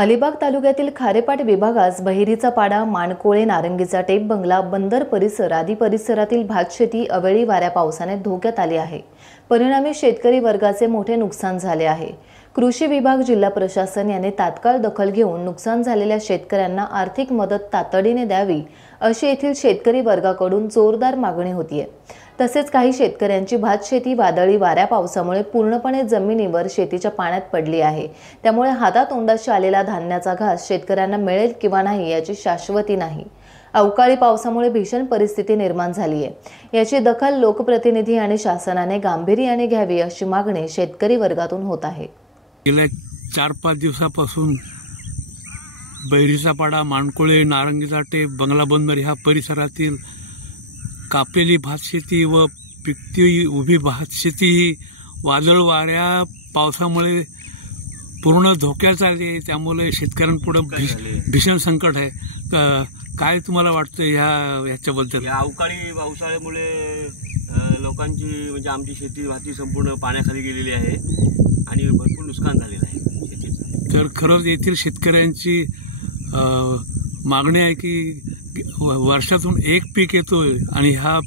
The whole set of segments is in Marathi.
अलिबाग तालुक्यातील खारेपाट विभागास बहिरीचा पाडा, मानकोळे, नारंगीचा टेप बंगला, बंदर परिसर आदी परिसरातील भातशेती अवेळी वाऱ्या पावसाने धोक्यात आली आहे। परिणामी शेतकरी वर्गाचे मोठे नुकसान झाले आहे। कृषी विभाग, जिल्हा प्रशासन यांनी तात्काळ दखल घेऊन नुकसान झालेल्या शेतकऱ्यांना आर्थिक मदत तातडीने द्यावी अशी येथील शेतकरी वर्गाकडून जोरदार मागणी होतीये। तसेच काही शेतकऱ्यांची भातशेती वादळी वाऱ्या पावसामुळे पूर्णपणे जमिनीवर शेतीच्या पाण्यात पडली आहे। त्यामुळे हातातोंडाशी आलेला धान्याचा घास शेतकऱ्यांना मिळेल किंवा नाही याची शाश्वती नाही। अवकाळी पावसामुळे भीषण परिस्थिती निर्माण झाली आहे। याची दखल लोकप्रतिनिधी आणि शासनाने गांभीर्याने घ्यावी अशी मागणी शेतकरी वर्गातून होत आहे। गेल्या 4-5 दिवसापासून बहिरीचा पाडा, मानकोळे, नारंगीचा टेप, बंगला, बंदर ह्या परिसरातील कापलेली भातशेती व पिकती उभी भातशेती वादळ वाऱ्या पावसामुळे पूर्ण धोक्यात आली। त्यामुळे शेतकऱ्यांपुढे भीषण संकट आहे। काय तुम्हाला वाटतं ह्याच्याबद्दल? या अवकाळी पावसाळ्यामुळे लोकांची म्हणजे आमची शेती भाती संपूर्ण पाण्याखाली गेलेली आहे आणि भरपूर नुकसान झालेलं आहे शेतीचं। तर खरंच येथील शेतकऱ्यांची मागणी आहे की वर्षातून एक पीक येतोय आणि ह्या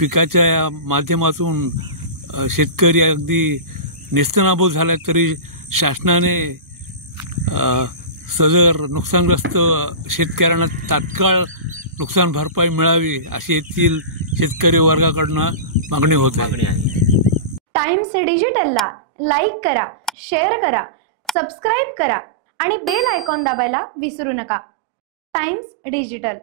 पिकाच्या माध्यमातून शेतकरी अगदी नेस्तनाबूत झाला, तरी शासनाने सदर नुकसानग्रस्त शेतकऱ्यांना तात्काळ नुकसान भरपाई मिळावी अशी येथील शेतकरी वर्गाकडून मागणी होत आहे। टाइम्स डिजिटलला लाईक करा, शेअर करा, सबस्क्राइब करा आणि बेल आयकॉन दाबायला विसरू नका। Times digital.